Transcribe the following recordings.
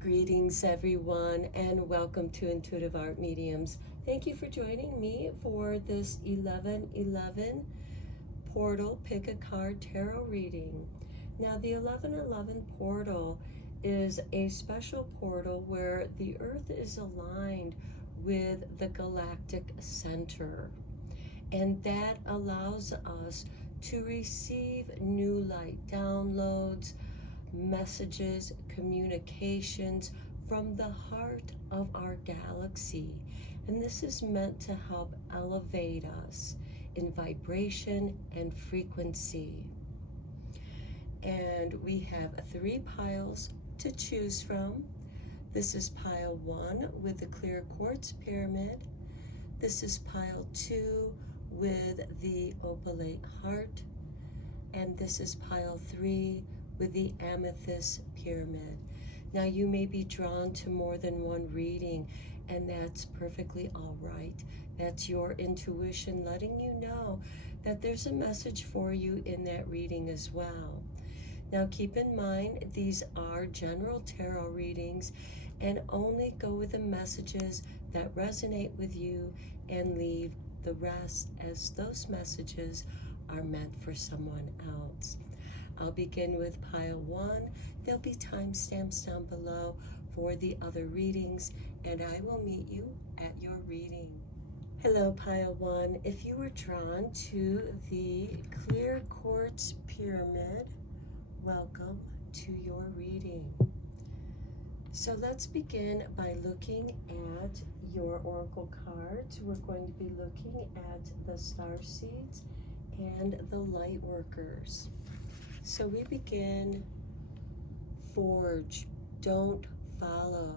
Greetings, everyone, and welcome to Intuitive Art Mediums. Thank you for joining me for this 11/11 Portal Pick a Card Tarot reading. Now, the 11/11 Portal is a special portal where the Earth is aligned with the galactic center, and that allows us to receive new light downloads, messages, communications from the heart of our galaxy. And this is meant to help elevate us in vibration and frequency. And we have 3 piles to choose from. This is pile 1 with the clear quartz pyramid. This is pile 2 with the opalite heart. And this is pile 3 with the amethyst pyramid. Now, you may be drawn to more than one reading, and that's perfectly all right. That's your intuition letting you know that there's a message for you in that reading as well. Now, keep in mind, these are general tarot readings, and only go with the messages that resonate with you and leave the rest, as those messages are meant for someone else. I'll begin with pile 1. There'll be timestamps down below for the other readings, and I will meet you at your reading. Hello, pile 1. If you were drawn to the clear quartz pyramid, welcome to your reading. So let's begin by looking at your oracle cards. We're going to be looking at the star seeds and the light workers. So we begin: forge, don't follow,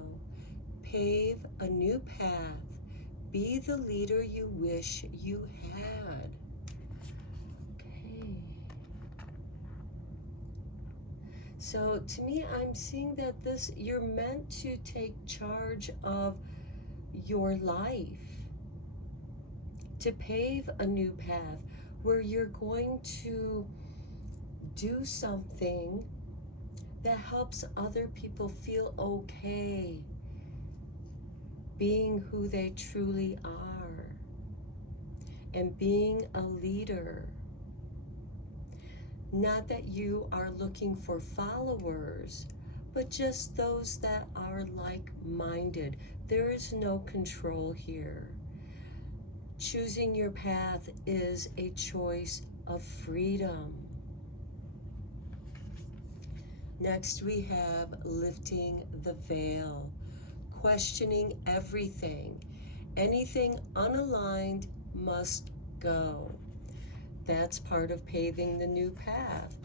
pave a new path, be the leader you wish you had. Okay. So to me, I'm seeing that you're meant to take charge of your life, to pave a new path where you're going to do something that helps other people feel okay being who they truly are and being a leader. Not that you are looking for followers, but just those that are like-minded. There is no control here. Choosing your path is a choice of freedom. Next, we have lifting the veil, questioning everything. Anything unaligned must go. That's part of paving the new path.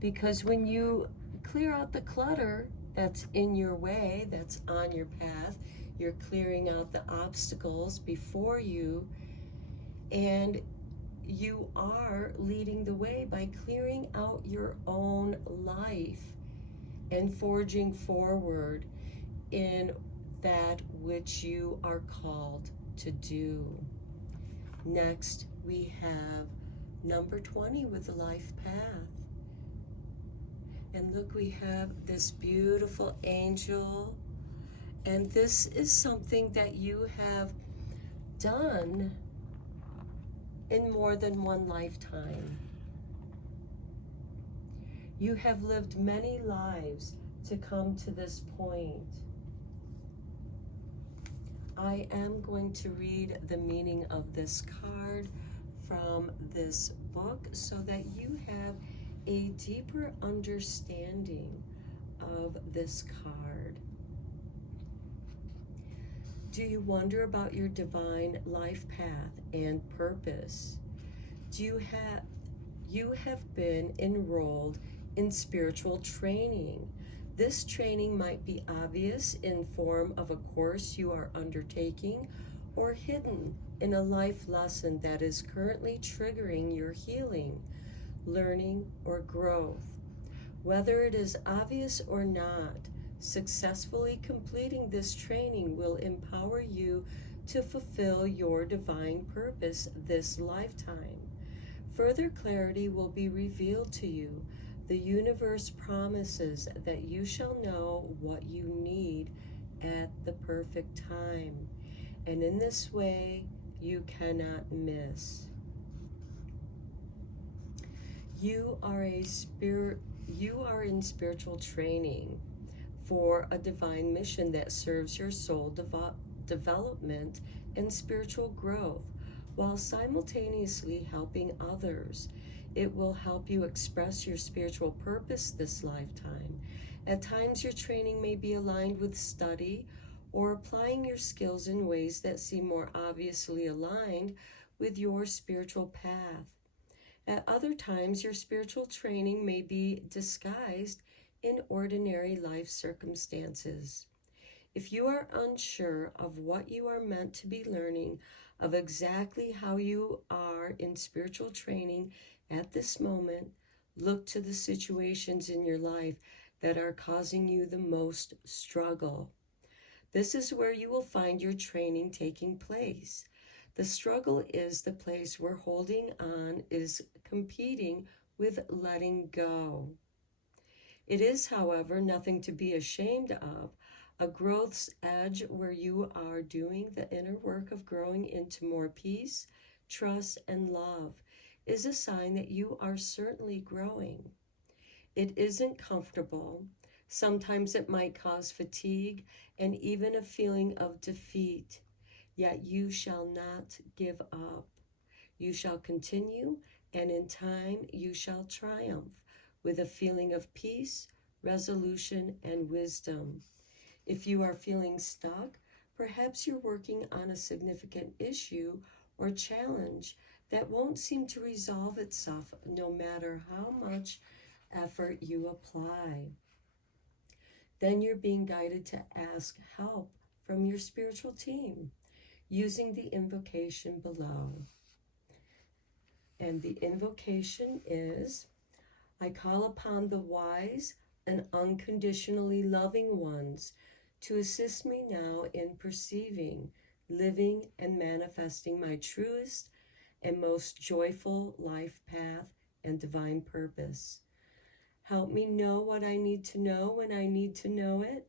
Because when you clear out the clutter that's in your way, that's on your path, you're clearing out the obstacles before you, and you are leading the way by clearing out your own life and forging forward in that which you are called to do. Next, we have number 20 with the life path. And look, we have this beautiful angel. And this is something that you have done in more than one lifetime. You have lived many lives to come to this point. I am going to read the meaning of this card from this book so that you have a deeper understanding of this card. Do you wonder about your divine life path and purpose? You have been enrolled in spiritual training. This training might be obvious in form of a course you are undertaking, or hidden in a life lesson that is currently triggering your healing, learning, or growth. Whether it is obvious or not, successfully completing this training will empower you to fulfill your divine purpose this lifetime. Further clarity will be revealed to you. The universe promises that you shall know what you need at the perfect time, and in this way you cannot miss. You are in spiritual training for a divine mission that serves your soul development and spiritual growth while simultaneously helping others. It will help you express your spiritual purpose this lifetime. At times, your training may be aligned with study or applying your skills in ways that seem more obviously aligned with your spiritual path. At other times, your spiritual training may be disguised in ordinary life circumstances. If you are unsure of what you are meant to be learning, of exactly how you are in spiritual training at this moment, look to the situations in your life that are causing you the most struggle. This is where you will find your training taking place. The struggle is the place where holding on is competing with letting go. It is, however, nothing to be ashamed of. A growth's edge where you are doing the inner work of growing into more peace, trust, and love is a sign that you are certainly growing. It isn't comfortable. Sometimes it might cause fatigue and even a feeling of defeat. Yet you shall not give up. You shall continue, and in time you shall triumph with a feeling of peace, resolution, and wisdom. If you are feeling stuck, perhaps you're working on a significant issue or challenge that won't seem to resolve itself no matter how much effort you apply. Then you're being guided to ask help from your spiritual team using the invocation below. And the invocation is, I call upon the wise and unconditionally loving ones to assist me now in perceiving, living, and manifesting my truest and most joyful life path and divine purpose. Help me know what I need to know when I need to know it,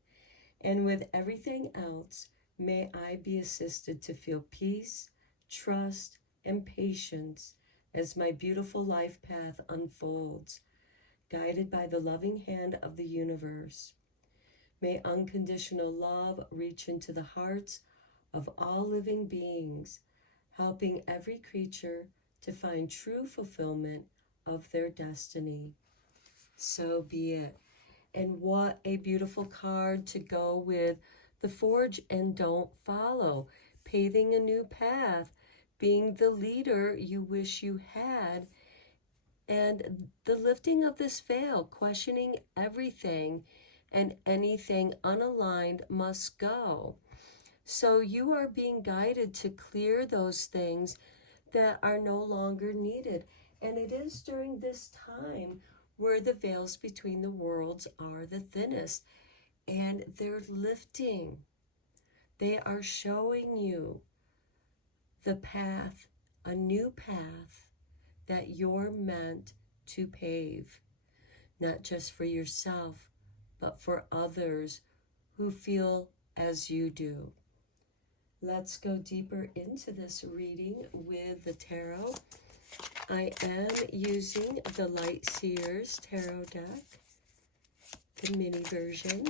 and with everything else, may I be assisted to feel peace, trust, and patience as my beautiful life path unfolds, guided by the loving hand of the universe. May unconditional love reach into the hearts of all living beings, helping every creature to find true fulfillment of their destiny. So be it. And what a beautiful card to go with the forge and don't follow, paving a new path, being the leader you wish you had, and the lifting of this veil, questioning everything and anything unaligned must go. So you are being guided to clear those things that are no longer needed. And it is during this time where the veils between the worlds are the thinnest, and they're lifting. They are showing you the path, a new path that you're meant to pave, not just for yourself, but for others who feel as you do. Let's go deeper into this reading with the tarot. I am using the Light Seers Tarot deck, the mini version.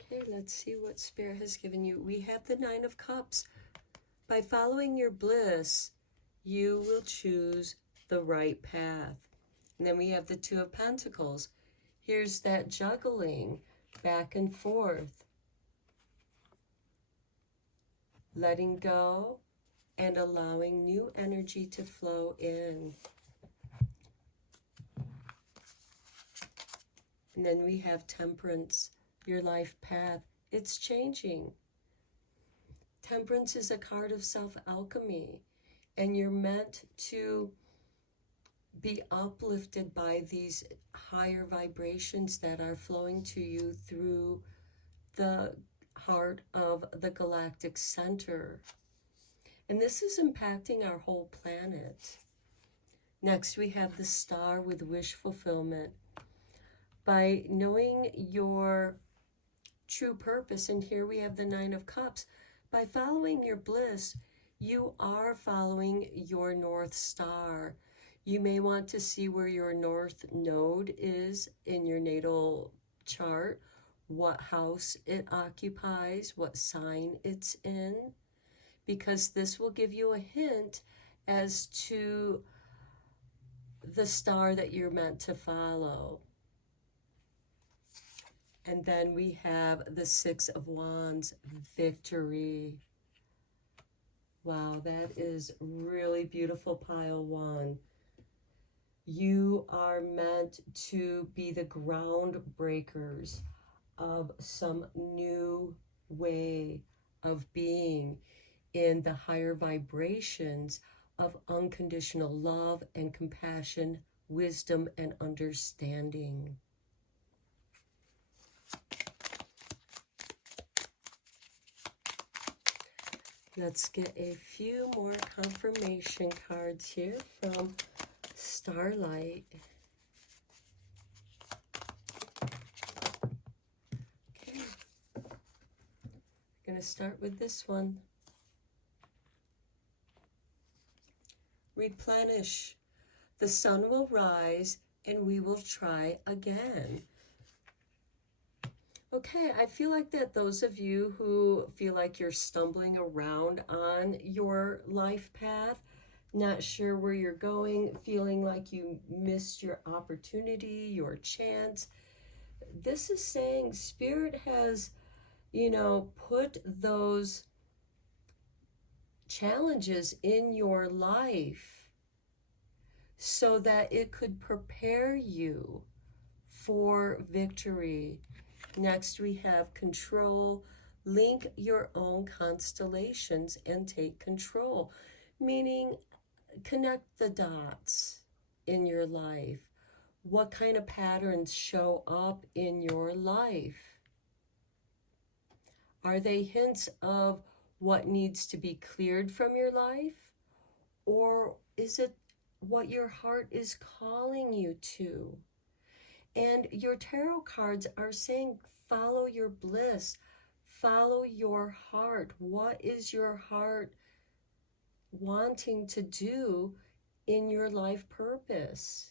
Okay, let's see what Spirit has given you. We have the Nine of Cups. By following your bliss, you will choose the right path. And then we have the Two of Pentacles. Here's that juggling back and forth. Letting go and allowing new energy to flow in. And then we have Temperance, your life path. It's changing. Temperance is a card of self-alchemy, and you're meant to be uplifted by these higher vibrations that are flowing to you through the heart of the galactic center. And this is impacting our whole planet. Next, we have the star with wish fulfillment. By knowing your true purpose, and here we have the Nine of Cups, by following your bliss, you are following your North Star. You may want to see where your North Node is in your natal chart, what house it occupies, what sign it's in, because this will give you a hint as to the star that you're meant to follow. And then we have the Six of Wands, victory. Wow, that is really beautiful, pile one. You are meant to be the groundbreakers of some new way of being in the higher vibrations of unconditional love and compassion, wisdom and understanding. Let's get a few more confirmation cards here from Starlight. Okay, I'm going to start with this one. Replenish. The sun will rise and we will try again. Okay, I feel like that those of you who feel like you're stumbling around on your life path, not sure where you're going, feeling like you missed your opportunity, your chance, this is saying Spirit has, put those challenges in your life so that it could prepare you for victory. Next, we have control. Link your own constellations and take control, meaning connect the dots in your life. What kind of patterns show up in your life? Are they hints of what needs to be cleared from your life? Or is it what your heart is calling you to? And your tarot cards are saying, follow your bliss, follow your heart. What is your heart wanting to do in your life purpose?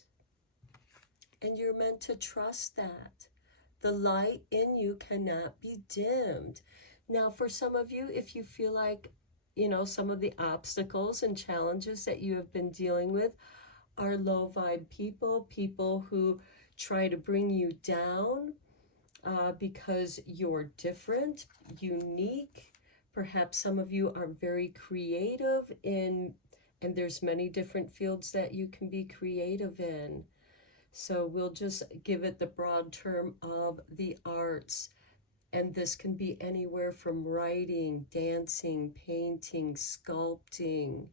And you're meant to trust that. The light in you cannot be dimmed. Now, for some of you, if you feel like, some of the obstacles and challenges that you have been dealing with are low vibe people who try to bring you down because you're different, unique. Perhaps some of you are very creative and there's many different fields that you can be creative in. So we'll just give it the broad term of the arts. And this can be anywhere from writing, dancing, painting, sculpting,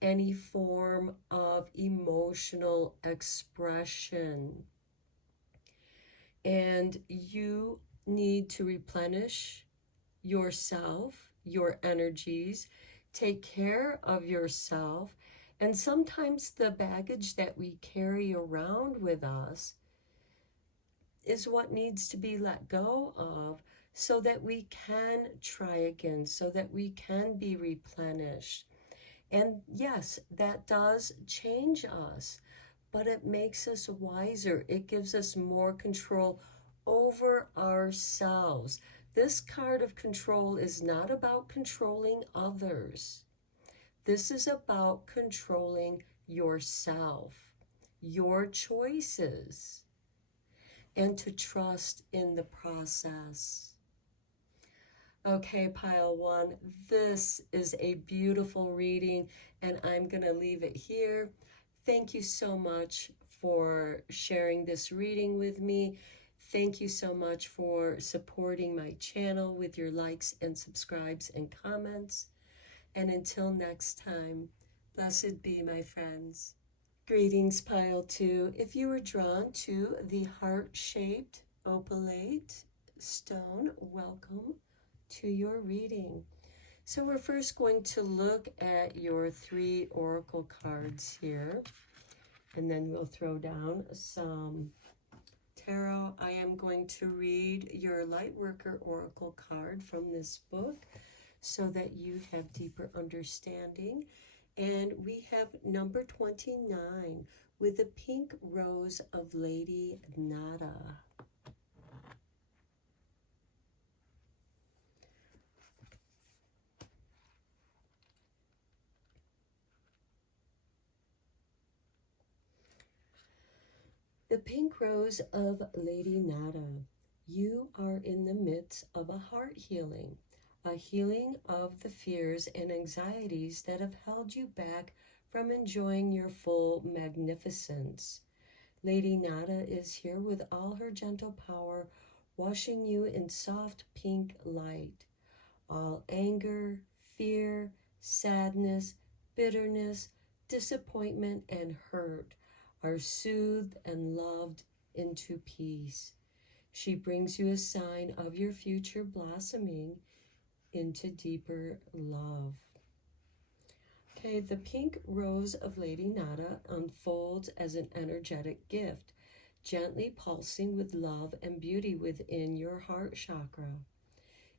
any form of emotional expression. And you need to replenish yourself, your energies, take care of yourself. And sometimes the baggage that we carry around with us is what needs to be let go of so that we can try again, so that we can be replenished. And yes, that does change us, but it makes us wiser. It gives us more control over ourselves. This card of control is not about controlling others. This is about controlling yourself, your choices, and to trust in the process. Okay, pile one, this is a beautiful reading, and I'm going to leave it here. Thank you so much for sharing this reading with me. Thank you so much for supporting my channel with your likes and subscribes and comments. And until next time, blessed be, my friends. Greetings, Pile 2. If you were drawn to the heart-shaped opalite stone, welcome to your reading. So we're first going to look at your 3 oracle cards here, and then we'll throw down some tarot. I am going to read your Lightworker oracle card from this book so that you have deeper understanding. And we have number 29 with the pink rose of Lady Nada. The pink rose of Lady Nada. You are in the midst of a heart healing, a healing of the fears and anxieties that have held you back from enjoying your full magnificence. Lady Nada is here with all her gentle power, washing you in soft pink light. All anger, fear, sadness, bitterness, disappointment, and hurt are soothed and loved into peace. She brings you a sign of your future blossoming into deeper love. Okay, the pink rose of Lady Nada unfolds as an energetic gift, gently pulsing with love and beauty within your heart chakra.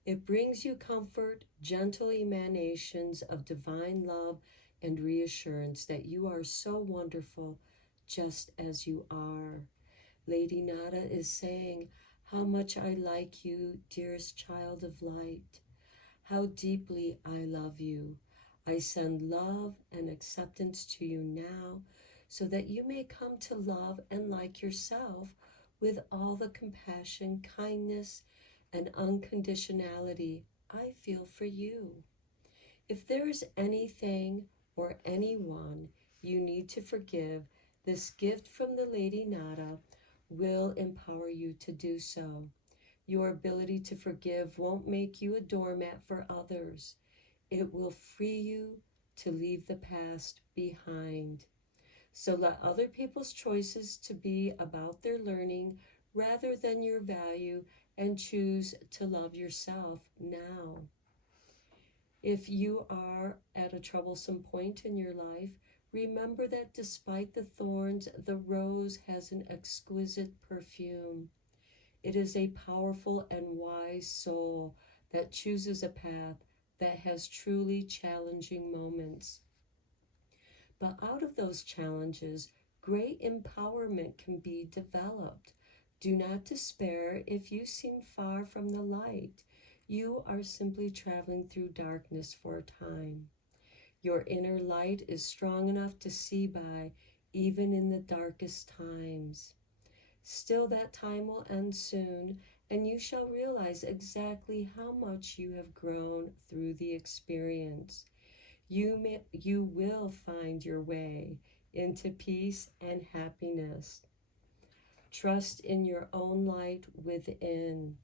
It brings you comfort, gentle emanations of divine love, and reassurance that you are so wonderful just as you are. Lady Nada is saying, how much I like you, dearest child of light. How deeply I love you. I send love and acceptance to you now so that you may come to love and like yourself with all the compassion, kindness, and unconditionality I feel for you. If there is anything or anyone you need to forgive, this gift from the Lady Nada will empower you to do so. Your ability to forgive won't make you a doormat for others. It will free you to leave the past behind. So let other people's choices to be about their learning rather than your value, and choose to love yourself now. If you are at a troublesome point in your life, remember that despite the thorns, the rose has an exquisite perfume. It is a powerful and wise soul that chooses a path that has truly challenging moments. But out of those challenges, great empowerment can be developed. Do not despair if you seem far from the light. You are simply traveling through darkness for a time. Your inner light is strong enough to see by, even in the darkest times. Still, that time will end soon, and you shall realize exactly how much you have grown through the experience. You will find your way into peace and happiness. Trust in your own light within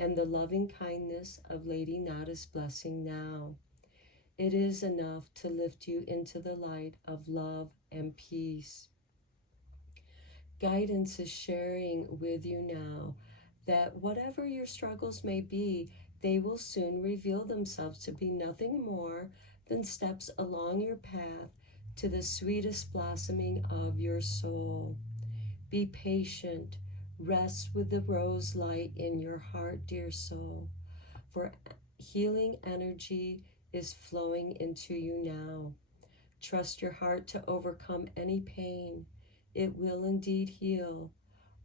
and the loving kindness of Lady Nada's blessing now. It is enough to lift you into the light of love and peace. Guidance is sharing with you now that whatever your struggles may be, they will soon reveal themselves to be nothing more than steps along your path to the sweetest blossoming of your soul. Be patient. Rest with the rose light in your heart, dear soul, for healing energy is flowing into you now. Trust your heart to overcome any pain. It will indeed heal.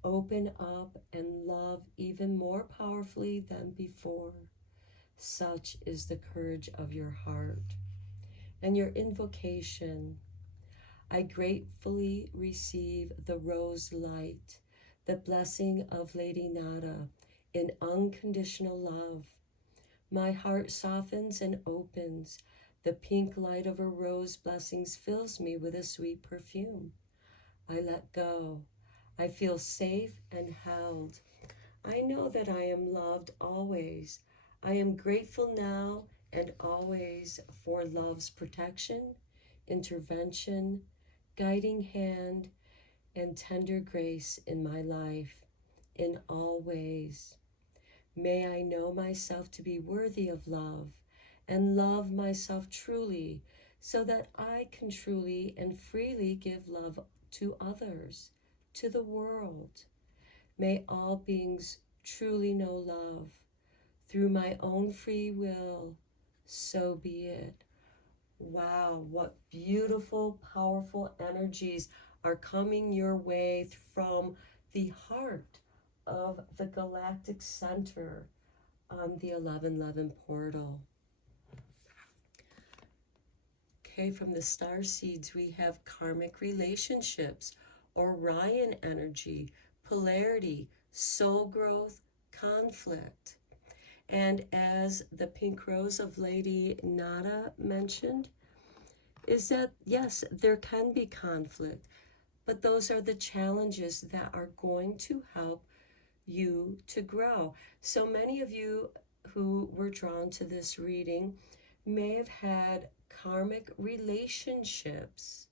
Open up and love even more powerfully than before. Such is the courage of your heart. And your invocation. I gratefully receive the rose light, the blessing of Lady Nada in unconditional love. My heart softens and opens. The pink light of her rose blessings fills me with a sweet perfume. I let go. I feel safe and held. I know that I am loved always. I am grateful now and always for love's protection, intervention, guiding hand, and tender grace in my life in all ways. May I know myself to be worthy of love and love myself truly, so that I can truly and freely give love to others, to the world. May all beings truly know love through my own free will, so be it. Wow, what beautiful, powerful energies are coming your way from the heart of the galactic center on the 1111 portal. Okay, from the star seeds, we have karmic relationships, Orion energy, polarity, soul growth, conflict. And as the pink rose of Lady Nada mentioned, is that yes, there can be conflict, but those are the challenges that are going to help you to grow. So many of you who were drawn to this reading may have had karmic relationships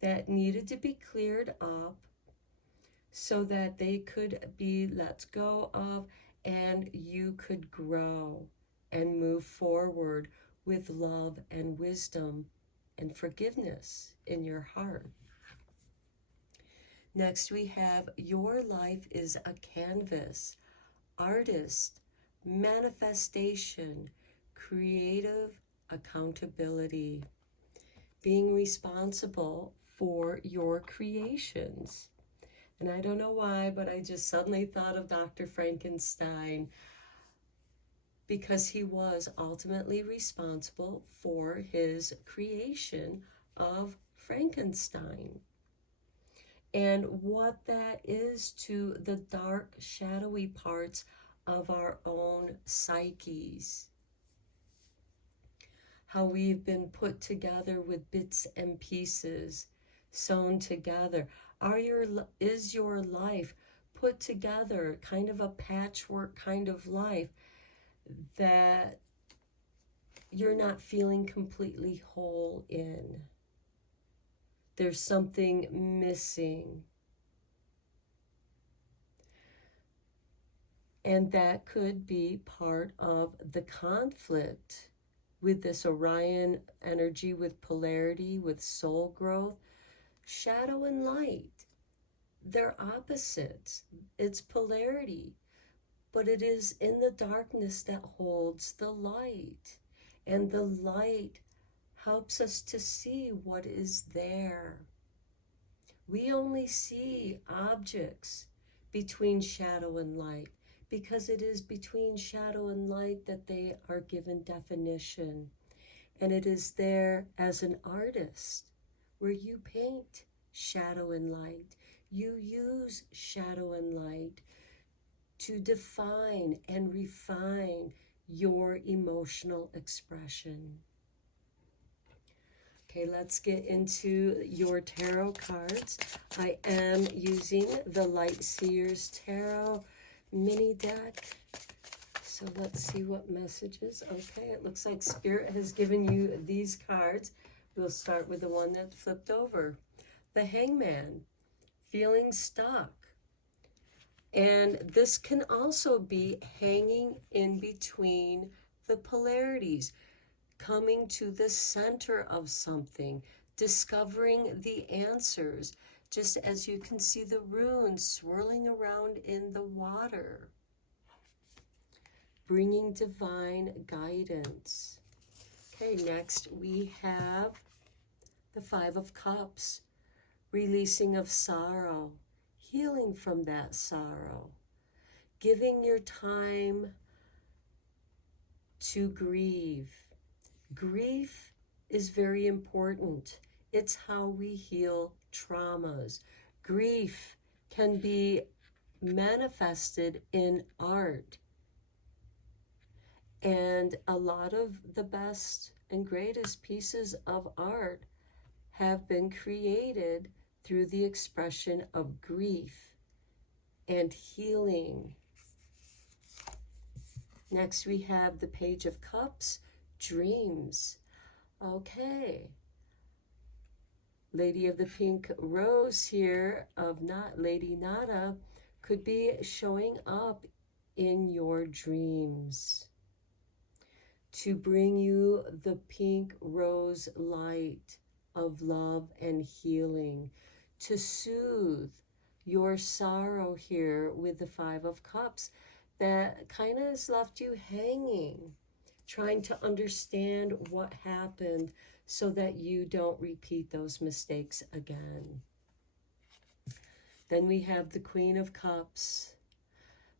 that needed to be cleared up so that they could be let go of and you could grow and move forward with love and wisdom and forgiveness in your heart. Next, we have your life is a canvas, artist, manifestation, creative accountability, being responsible for your creations. And I don't know why, but I just suddenly thought of Dr. Frankenstein, because he was ultimately responsible for his creation of Frankenstein. And what that is to the dark, shadowy parts of our own psyches. How we've been put together with bits and pieces, sewn together. Is your life put together, kind of a patchwork kind of life, that you're not feeling completely whole in? There's something missing. And that could be part of the conflict with this Orion energy, with polarity, with soul growth. Shadow and light, they're opposites. It's polarity. But it is in the darkness that holds the light. And the light helps us to see what is there. We only see objects between shadow and light because it is between shadow and light that they are given definition. And it is there as an artist where you paint shadow and light. You use shadow and light to define and refine your emotional expression. Okay, let's get into your tarot cards. I am using the Light Seers Tarot mini deck. So let's see what messages. Okay, it looks like Spirit has given you these cards. We'll start with the one that flipped over. The Hangman, feeling stuck. And this can also be hanging in between the polarities, coming to the center of something, discovering the answers, just as you can see the runes swirling around in the water, bringing divine guidance. Okay, next we have the Five of Cups, releasing of sorrow, healing from that sorrow, giving your time to grieve. Grief is very important. It's how we heal traumas. Grief can be manifested in art. And a lot of the best and greatest pieces of art have been created through the expression of grief and healing. Next we have the Page of Cups, dreams. Okay. Lady of the Pink Rose here of not Lady Nada could be showing up in your dreams to bring you the pink rose light of love and healing, to soothe your sorrow here with the Five of Cups that kind of has left you hanging, trying to understand what happened so that you don't repeat those mistakes again. Then we have the Queen of Cups.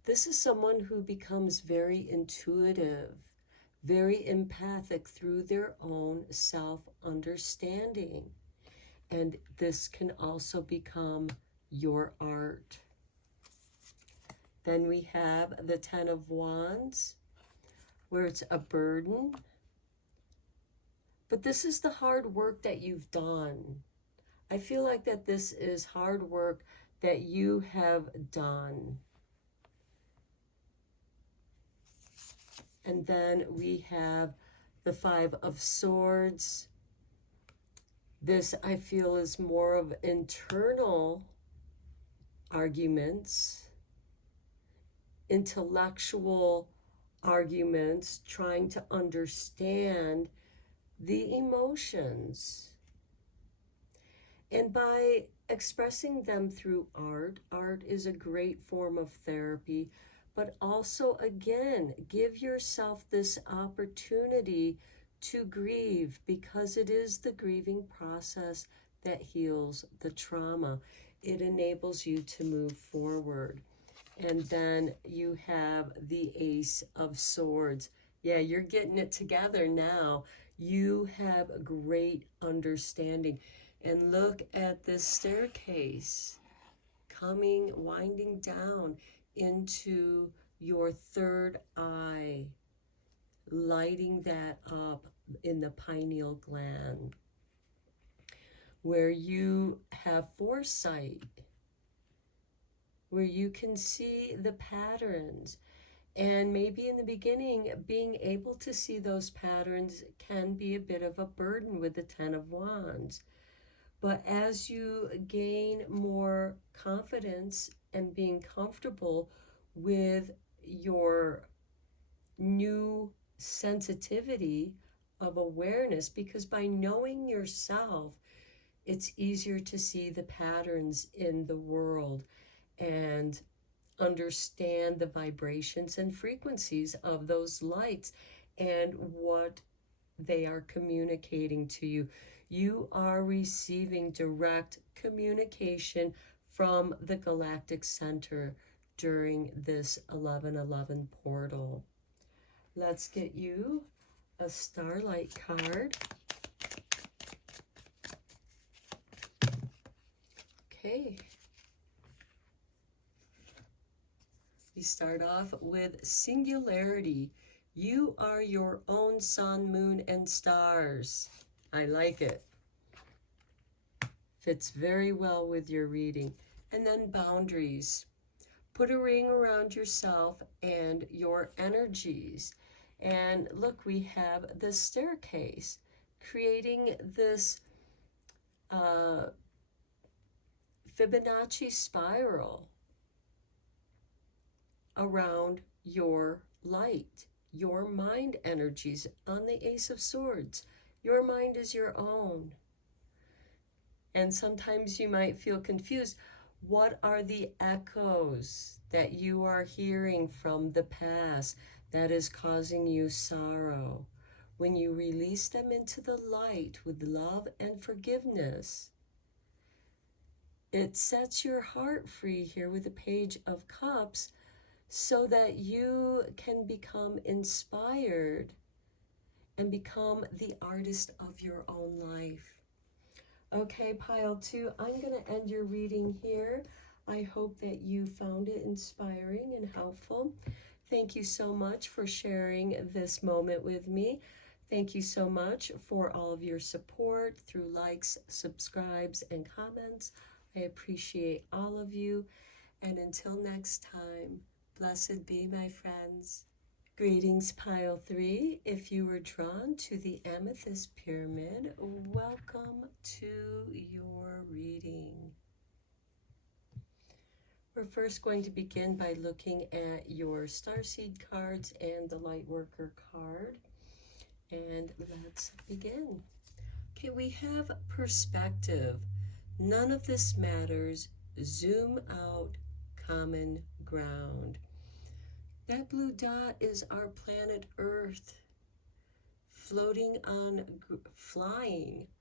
This is someone who becomes very intuitive, very empathic through their own self-understanding. And this can also become your art. Then we have the Ten of Wands, where it's a burden. But this is the hard work that you've done. I feel like that this is hard work that you have done. And then we have the Five of Swords. This, I feel, is more of internal arguments, intellectual arguments, trying to understand the emotions. And by expressing them through art, art is a great form of therapy, but also, again, give yourself this opportunity to grieve, because it is the grieving process that heals the trauma. It enables you to move forward. And then you have the Ace of Swords. Yeah, you're getting it together now. You have a great understanding. And look at this staircase coming, winding down into your third eye, lighting that up in the pineal gland, where you have foresight, where you can see the patterns. And maybe in the beginning, being able to see those patterns can be a bit of a burden with the Ten of Wands. But as you gain more confidence and being comfortable with your new sensitivity of awareness, because by knowing yourself, it's easier to see the patterns in the world and understand the vibrations and frequencies of those lights and what they are communicating to you. You are receiving direct communication from the galactic center during this 1111 portal. Let's get you a starlight card. Okay. We start off with singularity. You are your own sun, moon, and stars. I like it. Fits very well with your reading. And then boundaries. Put a ring around yourself and your energies. And look, we have the staircase, creating this Fibonacci spiral around your light, your mind energies on the Ace of Swords. Your mind is your own. And sometimes you might feel confused. What are the echoes that you are hearing from the past that is causing you sorrow? When you release them into the light with love and forgiveness, it sets your heart free here with the Page of Cups, so that you can become inspired and become the artist of your own life. Okay, pile 2, I'm going to end your reading here. I hope that you found it inspiring and helpful. Thank you so much for sharing this moment with me. Thank you so much for all of your support through likes, subscribes, and comments. I appreciate all of you. And until next time, blessed be, my friends. Greetings, Pile 3. If you were drawn to the Amethyst Pyramid, welcome to your reading. We're first going to begin by looking at your Starseed cards and the Lightworker card. And let's begin. Okay, we have perspective. None of this matters. Zoom out, common ground. That blue dot is our planet Earth, flying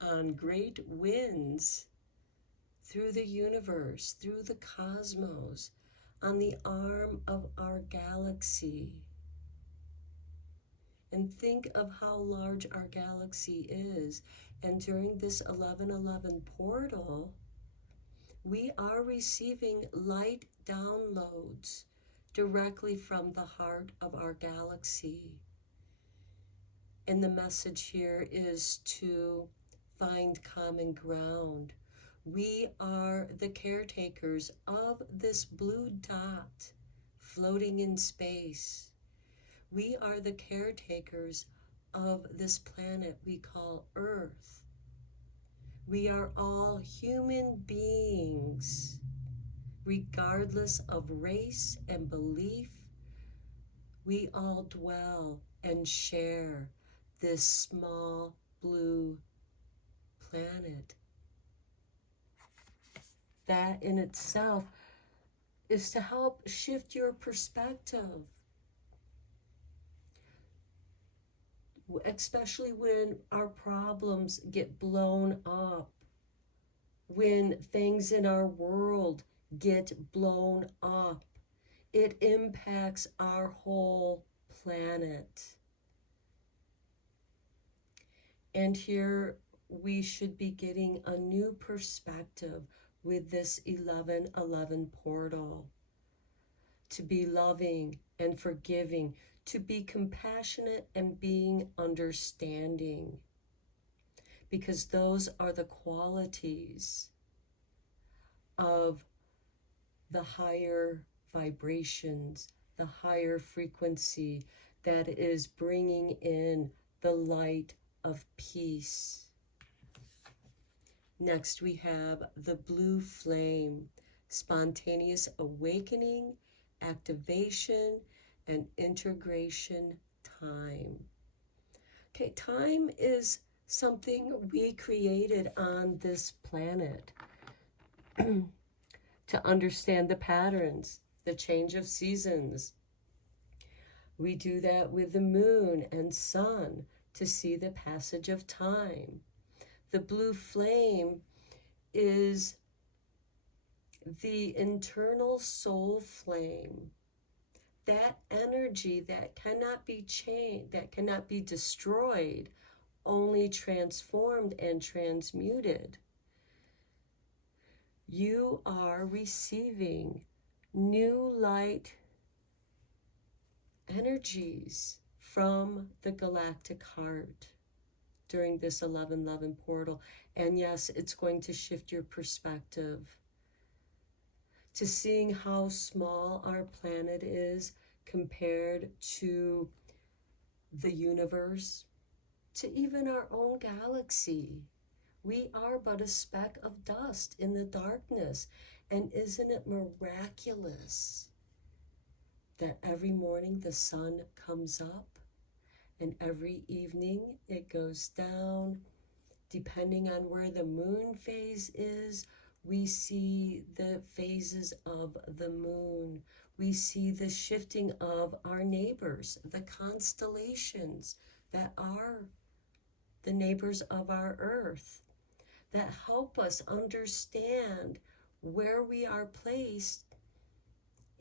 on great winds through the universe, through the cosmos, on the arm of our galaxy. And think of how large our galaxy is. And during this 1111 portal, we are receiving light downloads directly from the heart of our galaxy. And the message here is to find common ground. We are the caretakers of this blue dot floating in space. We are the caretakers of this planet we call Earth. We are all human beings. Regardless of race and belief, we all dwell and share this small blue planet. That in itself is to help shift your perspective, especially when our problems get blown up, when things in our world get blown up. It impacts our whole planet. And here we should be getting a new perspective with this 1111 portal. To be loving and forgiving, to be compassionate and being understanding. Because those are the qualities of the higher vibrations, the higher frequency that is bringing in the light of peace. Next, we have the blue flame, spontaneous awakening, activation, and integration time. Okay, time is something we created on this planet to understand the patterns, the change of seasons. We do that with the moon and sun to see the passage of time. The blue flame is the internal soul flame, that energy that cannot be changed, that cannot be destroyed, only transformed and transmuted. You are receiving new light energies from the galactic heart during this 1111 portal. And yes, it's going to shift your perspective to seeing how small our planet is compared to the universe, to even our own galaxy. We are but a speck of dust in the darkness. And isn't it miraculous that every morning the sun comes up and every evening it goes down? Depending on where the moon phase is, we see the phases of the moon. We see the shifting of our neighbors, the constellations that are the neighbors of our Earth, that help us understand where we are placed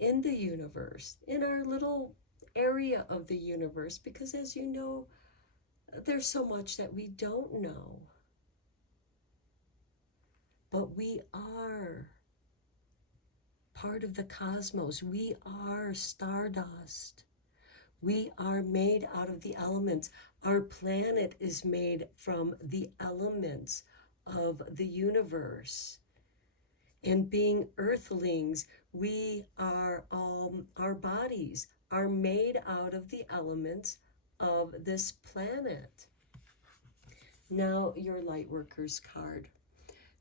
in the universe, in our little area of the universe, because as you know, there's so much that we don't know. But we are part of the cosmos. We are stardust. We are made out of the elements. Our planet is made from the elements of the universe. And being earthlings, we are our bodies are made out of the elements of this planet. Now, your Lightworkers card.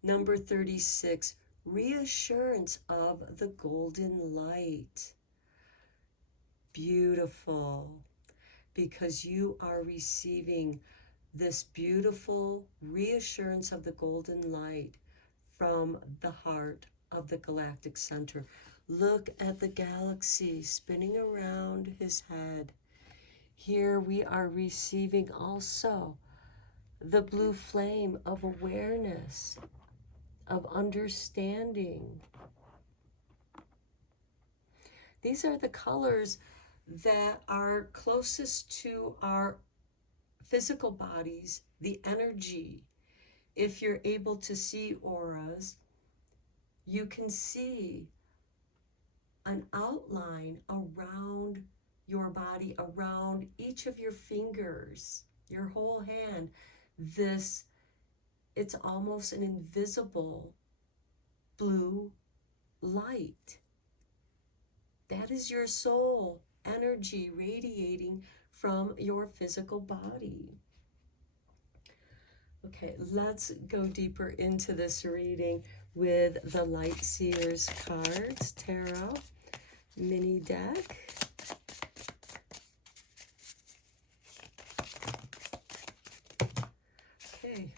Number 36, reassurance of the golden light. Beautiful, because you are receiving this beautiful reassurance of the golden light from the heart of the galactic center. Look at the galaxy spinning around his head. Here we are receiving also the blue flame of awareness, of understanding. These are the colors that are closest to our physical bodies, the energy. If you're able to see auras, you can see an outline around your body, around each of your fingers, your whole hand. It's almost an invisible blue light. That is your soul energy radiating from your physical body. Okay, let's go deeper into this reading with the Light Seers cards, tarot, mini deck. Okay,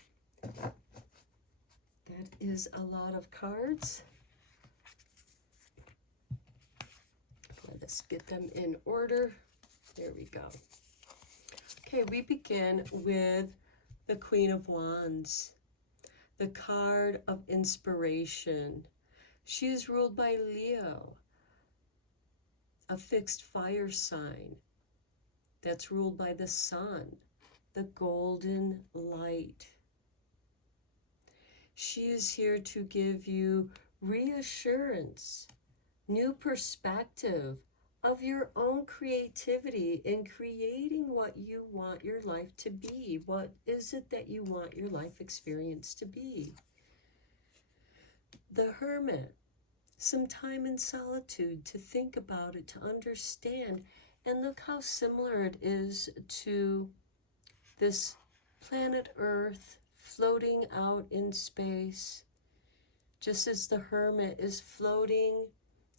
that is a lot of cards. Let us get them in order. There we go. Okay, we begin with the Queen of Wands, the card of inspiration. She is ruled by Leo, a fixed fire sign that's ruled by the sun, the golden light. She is here to give you reassurance, new perspective of your own creativity in creating what you want your life to be. What is it that you want your life experience to be? The Hermit, some time in solitude to think about it, to understand, and look how similar it is to this planet Earth floating out in space. Just as the Hermit is floating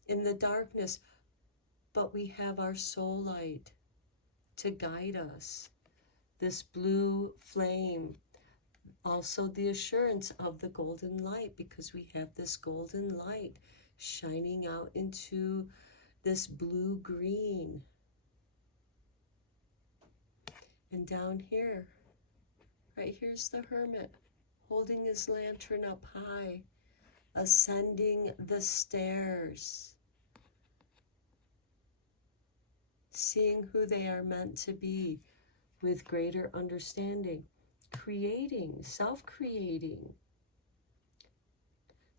in the darkness, but we have our soul light to guide us. This blue flame, also the assurance of the golden light, because we have this golden light shining out into this blue-green. And down here, right here's the Hermit, holding his lantern up high, ascending the stairs, seeing who they are meant to be with greater understanding, creating, self-creating,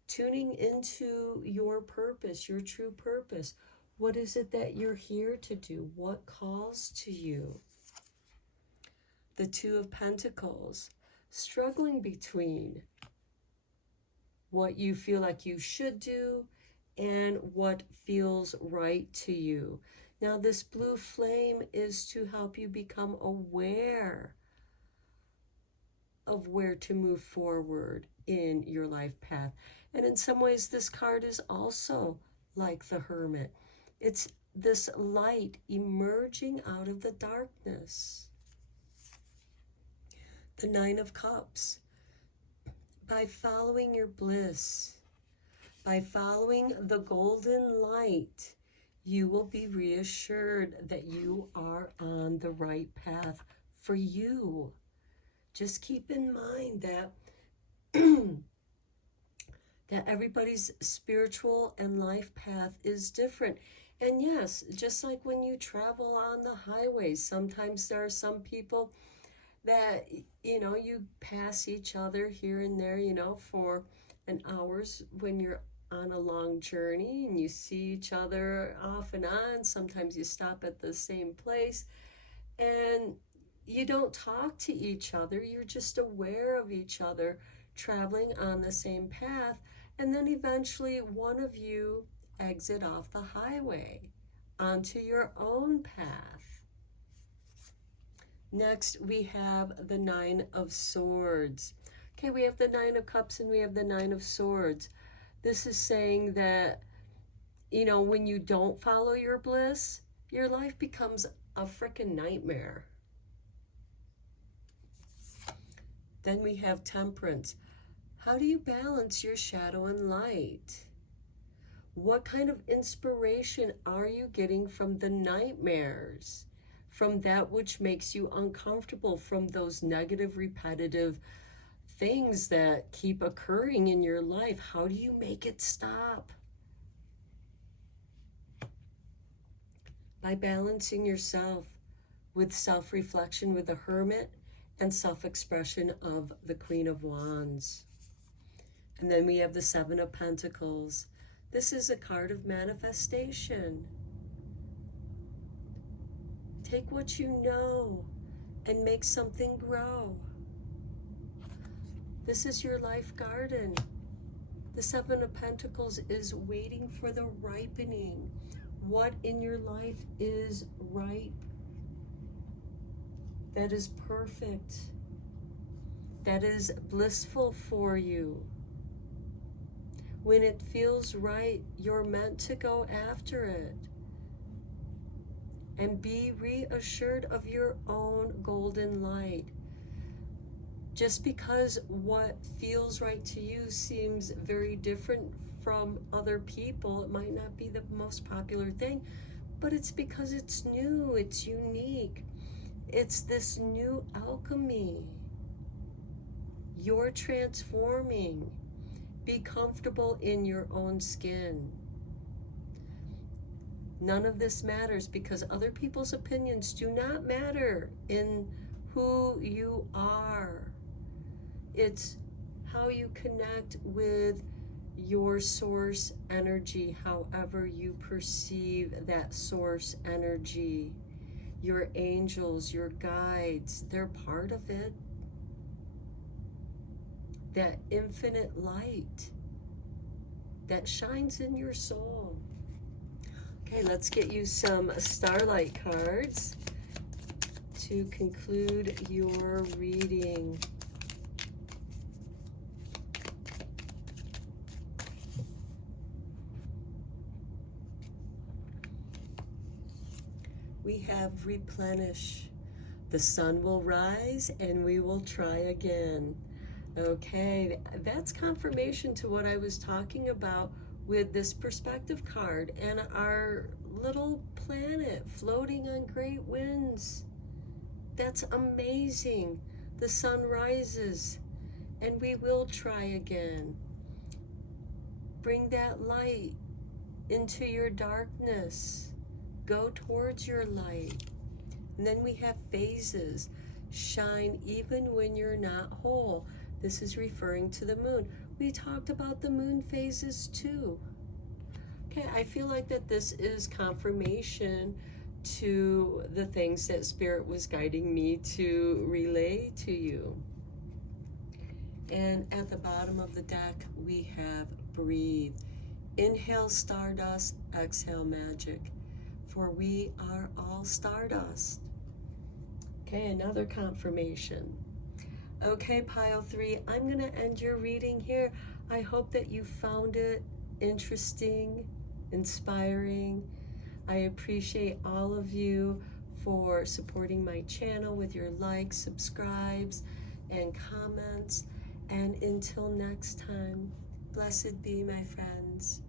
tuning into your purpose, your true purpose. What is it that you're here to do? What calls to you? The Two of Pentacles, struggling between what you feel like you should do and what feels right to you. Now, this blue flame is to help you become aware of where to move forward in your life path. And in some ways, this card is also like the Hermit. It's this light emerging out of the darkness. The Nine of Cups. By following your bliss, by following the golden light, you will be reassured that you are on the right path for you. Just keep in mind that that everybody's spiritual and life path is different. And yes, just like when you travel on the highways, sometimes there are some people that, you pass each other here and there, for an hours when you're on a long journey and you see each other off and on. Sometimes you stop at the same place and you don't talk to each other. You're just aware of each other traveling on the same path. And then eventually one of you exit off the highway onto your own path. Next, we have the Nine of Swords. Okay, we have the Nine of Cups and we have the Nine of Swords. This is saying that, you know, when you don't follow your bliss, your life becomes a freaking nightmare. Then we have Temperance. How do you balance your shadow and light? What kind of inspiration are you getting from the nightmares? From that which makes you uncomfortable, from those negative, repetitive things that keep occurring in your life? How do you make it stop? By balancing yourself with self-reflection with the Hermit and self-expression of the Queen of Wands. And then we have the Seven of Pentacles. This is a card of manifestation. Take what you know and make something grow. This is your life garden. The Seven of Pentacles is waiting for the ripening. What in your life is ripe? That is perfect. That is blissful for you. When it feels right, you're meant to go after it. And be reassured of your own golden light. Just because what feels right to you seems very different from other people, it might not be the most popular thing, but it's because it's new, it's unique. It's this new alchemy. You're transforming. Be comfortable in your own skin. None of this matters because other people's opinions do not matter in who you are. It's how you connect with your source energy, however you perceive that source energy. Your angels, your guides, they're part of it. That infinite light that shines in your soul. Okay, let's get you some starlight cards to conclude your reading. We have replenish. The sun will rise and we will try again. Okay, that's confirmation to what I was talking about with this perspective card and our little planet floating on great winds. That's amazing. The sun rises and we will try again. Bring that light into your darkness. Go towards your light. And then we have phases. Shine even when you're not whole. This is referring to the moon. We talked about the moon phases too. Okay, I feel like that this is confirmation to the things that Spirit was guiding me to relay to you. And at the bottom of the deck, we have breathe. Inhale stardust, exhale magic. For we are all stardust. Okay, another confirmation. Okay, pile 3, I'm going to end your reading here. I hope that you found it interesting, inspiring. I appreciate all of you for supporting my channel with your likes, subscribes, and comments. And until next time, blessed be, my friends.